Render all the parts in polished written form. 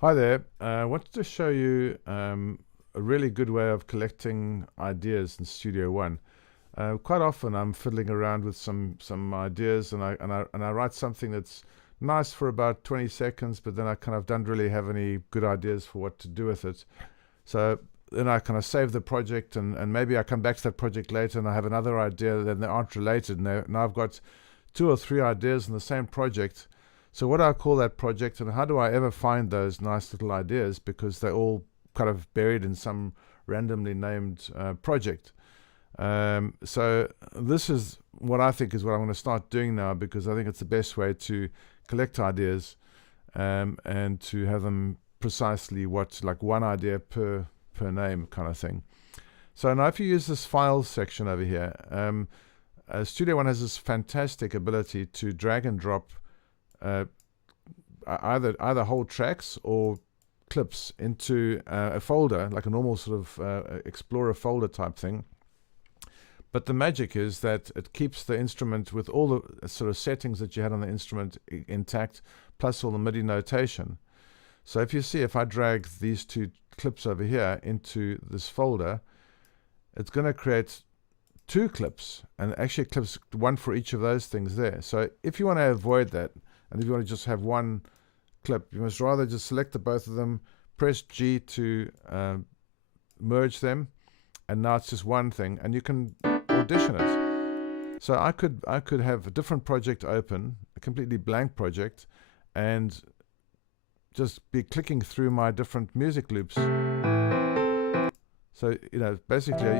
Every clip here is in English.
Hi there. I wanted to show you a really good way of collecting ideas in Studio One. Quite often I'm fiddling around with some ideas, and I write something that's nice for about 20 seconds, but then I kind of don't really have any good ideas for what to do with it. So then I kind of save the project, and maybe I come back to that project later and I have another idea, then they aren't related. Now I've got two or three ideas in the same project. So what do I call that project, and how do I ever find those nice little ideas, because they're all kind of buried in some randomly named project. So this is what I think is what I'm going to start doing now, because I think it's the best way to collect ideas, and to have them precisely like one idea per name kind of thing. So now if you use this files section over here, Studio One has this fantastic ability to drag and drop uh, either whole tracks or clips into a folder, like a normal sort of Explorer folder type thing. But the magic is that it keeps the instrument with all the sort of settings that you had on the instrument intact, plus all the MIDI notation. So if you see, if I drag these two clips over here into this folder, it's going to create two clips, and actually clips one for each of those things there. So if you want to avoid that, and if you want to just have one clip, you must rather just select the both of them, press G to merge them, and now it's just one thing, and you can audition it. So I could have a different project open, a completely blank project, and just be clicking through my different music loops. So basically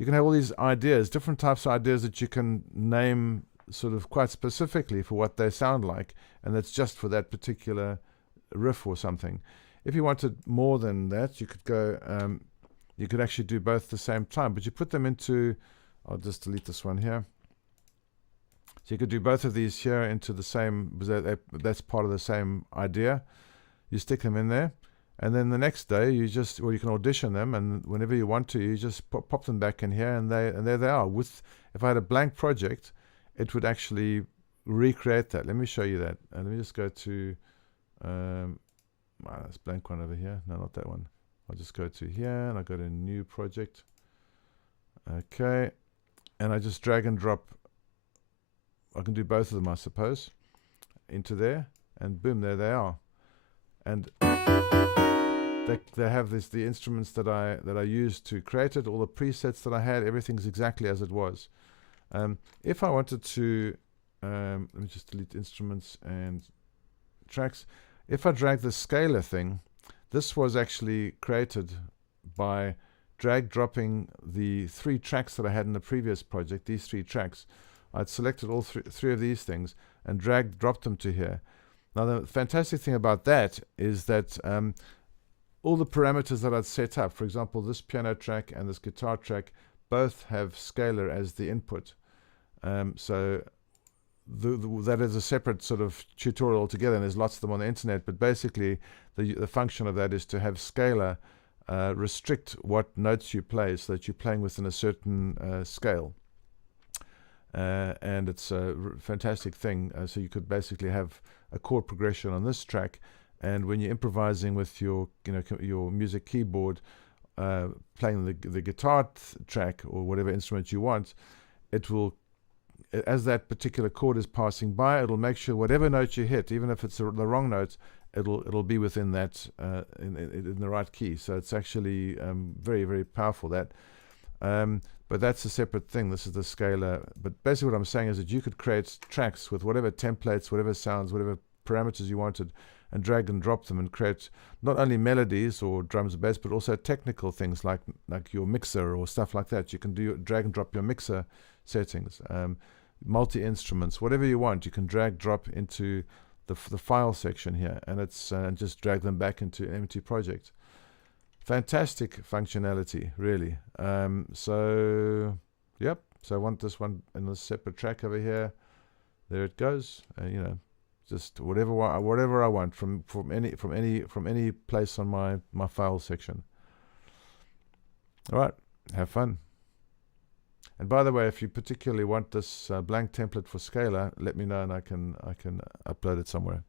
you can have all these ideas, different types of ideas that you can name sort of quite specifically for what they sound like, and that's just for that particular riff or something. If you wanted more than that, you could go, you could actually do both at the same time, but you put them into, I'll just delete this one here. So you could do both of these here into the same, that's part of the same idea. You stick them in there, and then the next day you can audition them, and whenever you want to, you just pop them back in here, and there they are. If I had a blank project, it would actually recreate that. Let me show you that. And let me just go to this blank one over here. No, not that one. I'll just go to here, and I go to new project. Okay, and I just drag and drop. I can do both of them, I suppose, into there, and boom, there they are. And they have the instruments that I used to create it, all the presets that I had, everything's exactly as it was. If I wanted to, let me just delete instruments and tracks. If I drag the scalar thing, this was actually created by drag dropping the three tracks that I had in the previous project, these three tracks. I'd selected all three of these things and dropped them to here. Now the fantastic thing about that is that all the parameters that I'd set up, for example, this piano track and this guitar track, both have scalar as the input. So that is a separate sort of tutorial altogether, and there's lots of them on the internet, but basically the function of that is to have scalar restrict what notes you play, so that you're playing within a certain scale. And it's a fantastic thing. So you could basically have a chord progression on this track, and when you're improvising with your your music keyboard, playing the guitar track or whatever instrument you want, it will, as that particular chord is passing by, it'll make sure whatever note you hit, even if it's the wrong note, it'll be within that in the right key. So it's actually very, very powerful, that. But that's a separate thing. This is the scalar. But basically what I'm saying is that you could create tracks with whatever templates, whatever sounds, whatever parameters you wanted, and drag and drop them and create not only melodies or drums and bass, but also technical things like your mixer or stuff like that. You can drag and drop your mixer settings, multi-instruments, whatever you want. You can drag drop into the file section here, and it's just drag them back into an empty project. Fantastic functionality, really. So yep, so I want this one in a separate track over here. There it goes. Just whatever I want from any place on my file section. All right, have fun. And by the way, if you particularly want this blank template for scalar, let me know, and I can upload it somewhere.